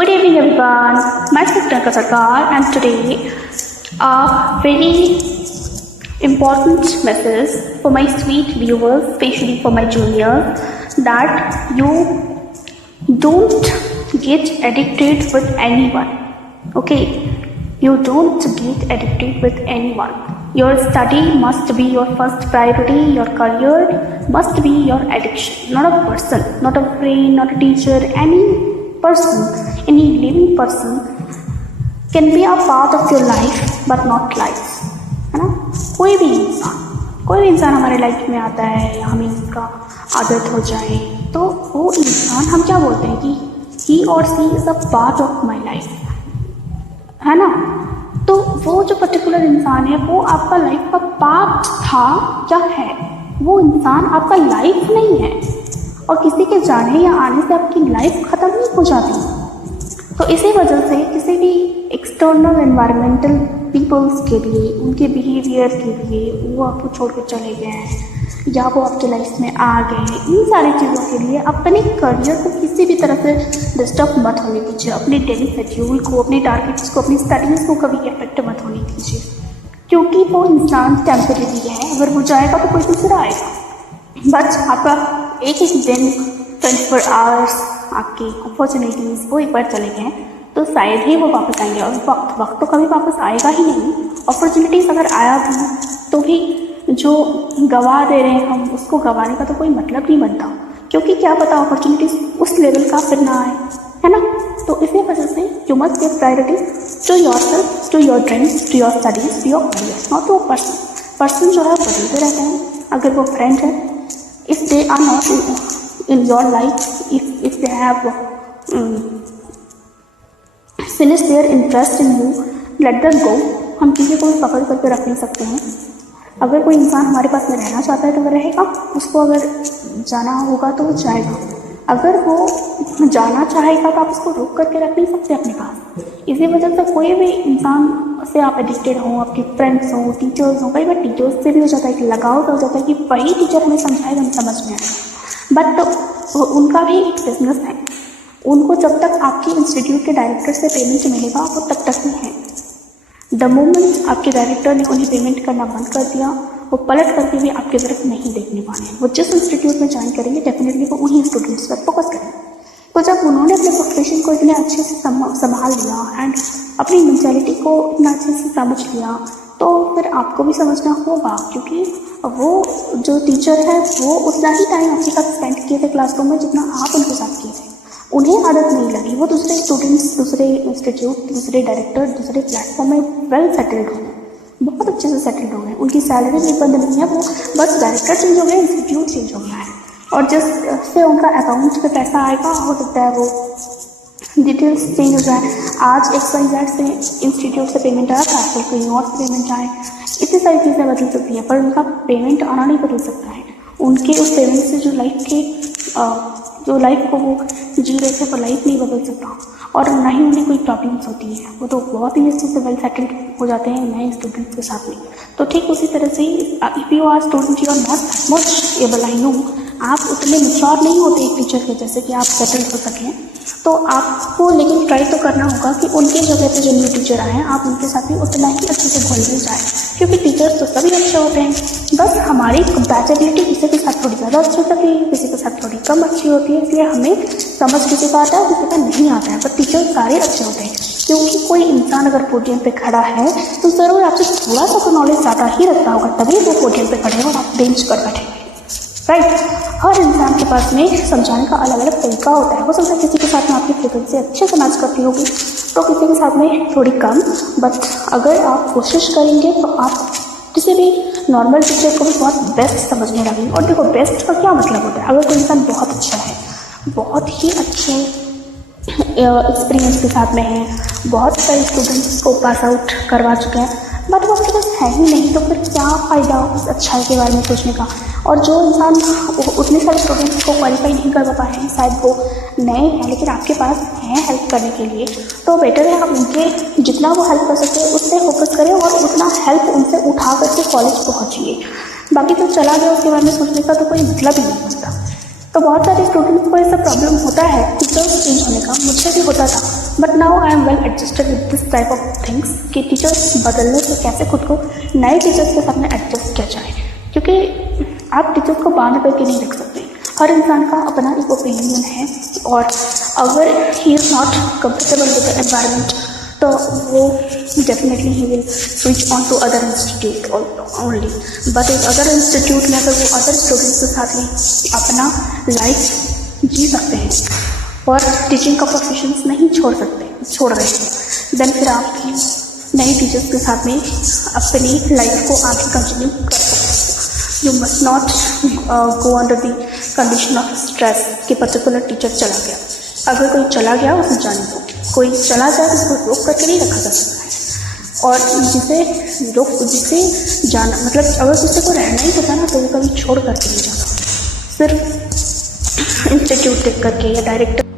Good evening everyone, myself Priyanka Sarkar and today a very important message for my sweet viewers, especially for my juniors, that you don't get addicted with anyone. Okay, you don't get addicted with anyone. Your study must be your first priority, your career must be your addiction, not a person, not a friend, not a teacher, any person, any living person can be a part of your life but not life, है ना। कोई भी इंसान हमारे life में आता है या हमें उसका आदत हो जाए तो वो इंसान हम क्या बोलते हैं कि ही और she is a part of my life, है ना। तो वो जो पर्टिकुलर इंसान है वो आपका लाइफ का पार्ट था क्या है, वो इंसान आपका लाइफ नहीं है और किसी के जाने या आने से आपकी लाइफ ख़त्म नहीं हो जाती। तो इसी वजह से किसी भी एक्सटर्नल एनवायरमेंटल पीपल्स के लिए, उनके बिहेवियर के लिए, वो आपको छोड़ के चले गए हैं या वो आपके लाइफ में आ गए हैं, इन सारी चीज़ों के लिए अपने करियर को किसी भी तरह से डिस्टर्ब मत होने दीजिए। अपने डेली शेड्यूल को, अपने टारगेट्स को, अपनी स्टडीज़ को कभी इफेक्ट मत होने दीजिए, क्योंकि वो इंसान टेम्परेरी है। अगर वो जाएगा तो कोई दूसरा आएगा। बट आपका एक दिन 24 आवर्स आपकी अपॉर्चुनिटीज़ वो एक बार चले गए तो शायद ही वो वापस आएंगे, और वक्त तो कभी वापस आएगा ही नहीं। अपॉर्चुनिटीज़ अगर आया भी तो भी जो गवा दे रहे हैं हम, उसको गंवाने का तो कोई मतलब नहीं बनता, क्योंकि क्या पता अपॉर्चुनिटीज़ उस लेवल का फिर ना आए, है ना। तो इसी वजह से you must give priority to yourself, to your dreams, to your studies, to your career, not to a person जो है बदलते रहते हैं। अगर वो फ्रेंड है, if they are not in your life, if they have finished their interest in you, let them go। हम किसी को भी पकड़ करके रख नहीं सकते हैं। अगर कोई इंसान हमारे पास में रहना चाहता है तो वो रहेगा, उसको अगर जाना होगा तो वो जाएगा। अगर वो जाना चाहेगा तो आप उसको रोक करके रख नहीं सकते अपने पास। इसी वजह से कोई भी इंसान से आप एडिक्टेड हो, आपके फ्रेंड्स हो, टीचर्स हो, कई बार टीचर्स से भी हो जाता है कि लगाव हो जाता है कि वही टीचर हमें समझाएगा, हमें समझ में आएगा। बट उनका भी एक बिजनेस है, उनको जब तक आपके इंस्टीट्यूट के डायरेक्टर से पेमेंट मिलेगा वो तब तक ही है। द मोमेंट आपके डायरेक्टर ने उन्हें पेमेंट करना बंद कर दिया, वो पलट करके भी आपकी तरफ नहीं देखने वाले। वो जिस इंस्टीट्यूट में ज्वाइन करेंगे डेफिनेटली वो उन्हीं स्टूडेंट्स पर फोकस करेंगे। तो जब उन्होंने अपने प्रोफेशन को इतने अच्छे से संभाल लिया एंड अपनी मेंटालिटी को इतना अच्छे से समझ लिया, तो फिर आपको भी समझना होगा, क्योंकि वो जो टीचर है वो उतना ही टाइम आपके साथ स्पेंड किए थे क्लासरूम में जितना आप उनके साथ किए थे। उन्हें आदत नहीं लगी, वो दूसरे स्टूडेंट्स, दूसरे इंस्टीट्यूट, दूसरे डायरेक्टर, दूसरे प्लेटफॉर्म में वेल सेटल्ड हो गए, बहुत अच्छे से सेटल्ड हो गए। उनकी सैलरी भी बंद नहीं है, वो बस डायरेक्टर चेंज हो गया, इंस्टीट्यूट चेंज हो गया है, और जिससे उनका अकाउंट पे पैसा आएगा हो सकता है वो डिटेल्स चेंज हो जाए। आज XYZ से इंस्टीट्यूट से पेमेंट आया था, कल कहीं और से पेमेंट आए, इतनी सारी चीज़ें बदल सकती हैं, पर उनका पेमेंट आना नहीं बदल सकता है। उनके उस पेमेंट से जो लाइफ को वो जी रहे थे वो लाइफ नहीं बदल सकता, और ना ही उन्हें कोई प्रॉब्लम्स होती है। वो तो बहुत ही अच्छे से वेल सेटल्ड हो जाते हैं नए स्टूडेंट्स के साथ में। तो ठीक उसी तरह से if you are student you are not much able, I know आप उतने मैच्योर नहीं होते एक टीचर के जैसे कि आप सेटल हो सकें, तो आपको लेकिन ट्राई तो करना होगा कि उनके जगह पे जो न्यू टीचर आए हैं आप उनके साथ भी उतना ही अच्छे से घुल मिल जाए, क्योंकि टीचर्स तो सभी अच्छे होते हैं। बस हमारी कंपैटिबिलिटी किसी के साथ थोड़ी ज़्यादा अच्छी होती है, किसी के साथ थोड़ी कम अच्छी होती है, इसलिए हमें समझ किसी का आता है किसी का नहीं आता है। पर टीचर सारे अच्छे होते हैं, क्योंकि कोई इंसान अगर पोडियम पे खड़ा है तो ज़रूर आपसे थोड़ा सा तो नॉलेज ज़्यादा ही रखता होगा, तभी वो पोडियम पे खड़े और आप बेंच पर बैठेंगे, राइट। हर इंसान के पास में समझाने का अलग अलग तरीका होता है। हो सकता है किसी के साथ में आपकी फ्रिक्वेंसी अच्छे से मैच करती होगी तो किसी के साथ में थोड़ी कम, बट अगर आप कोशिश करेंगे तो आप किसी भी नॉर्मल टीचर को भी बहुत बेस्ट समझने लगेंगे। और देखो बेस्ट का क्या मतलब होता है, अगर कोई इंसान बहुत अच्छा है, बहुत ही अच्छे एक्सपीरियंस के साथ में है, बहुत सारे स्टूडेंट्स को पास आउट करवा चुके हैं, बट वो आपके पास है ही नहीं, तो फिर क्या फ़ायदा उस अच्छाई के बारे में सोचने का। और जो इंसान उतने सारे स्टूडेंट्स को क्वालिफाई नहीं कर पाए हैं, शायद वो नए हैं लेकिन आपके पास हैं हेल्प करने के लिए, तो बेटर है आप उनके जितना वो हेल्प कर सकते हैं उससे फोकस करें और उतना हेल्प उनसे उठा करके कॉलेज पहुँचिए। बाकी तो चला गया उसके बारे में सोचने का तो कोई मतलब ही नहीं बनता। तो बहुत सारे स्टूडेंट्स को ऐसा प्रॉब्लम होता है टीचर्स चेंज होने का, मुझसे भी होता था। But now I am well adjusted with this type of things कि टीचर्स बदलने से कैसे खुद को नए टीचर्स के साथ में एडजस्ट किया जाए, क्योंकि आप टीचर्स को बांध करके नहीं रख सकते। हर इंसान का अपना एक ओपिनियन है, और अगर he is not comfortable with the environment तो वो definitely he will switch on to other institute only. But इस अदर इंस्टीट्यूट में अगर वो अदर स्टूडेंट्स के साथ में अपना लाइफ जी सकते हैं और टीचिंग का प्रोफेशंस नहीं छोड़ रहे हैं, देन फिर आप नए टीचर्स के साथ में अपनी लाइफ को आगे कंटिन्यू कर सकते हैं। You must not go under the condition of stress कि पर्टिकुलर टीचर चला गया। अगर कोई चला गया उसे जाने दो, कोई चला जाए तो उसको रोक करके नहीं रखा जा सकता है। और जिसे जाना मतलब अगर किसी को रहना ही होता ना तो वो कभी छोड़ करके नहीं जाता, सिर्फ इंस्टीट्यूट देख करके या डायरेक्टर।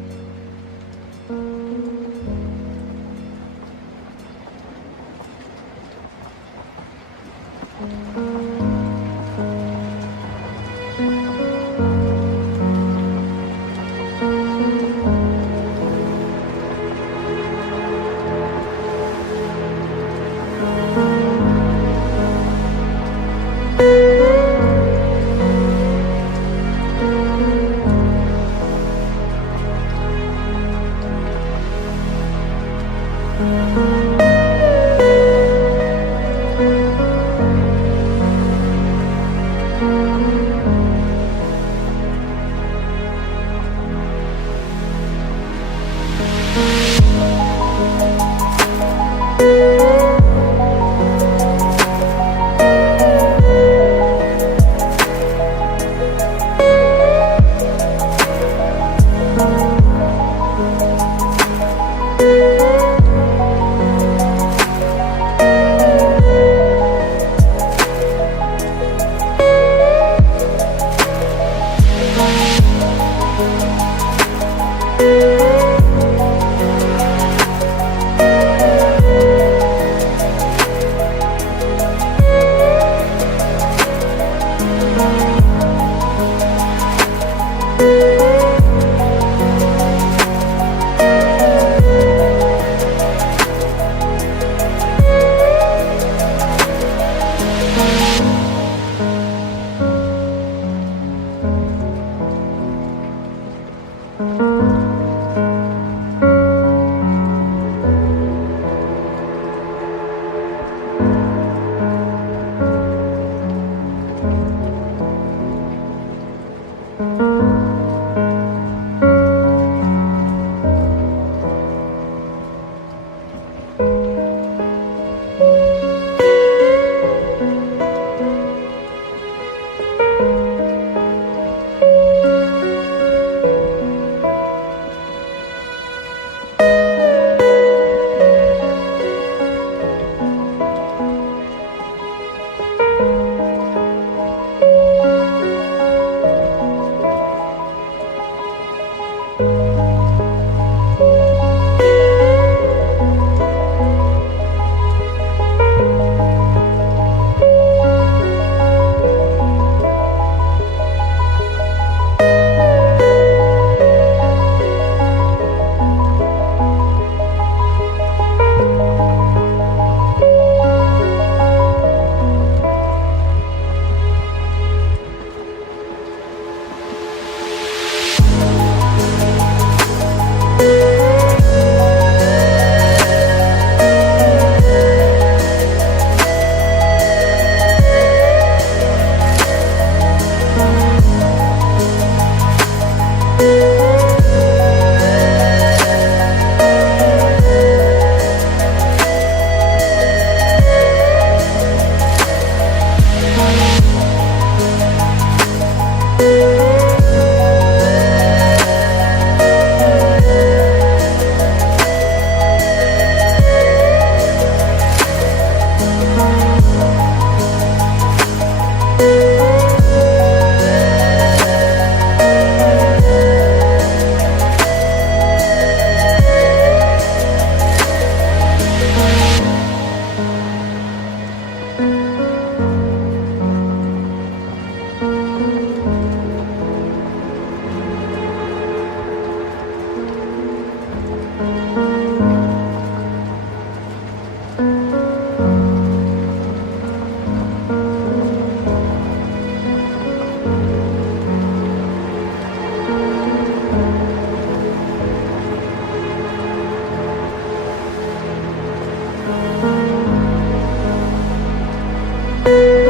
हैं।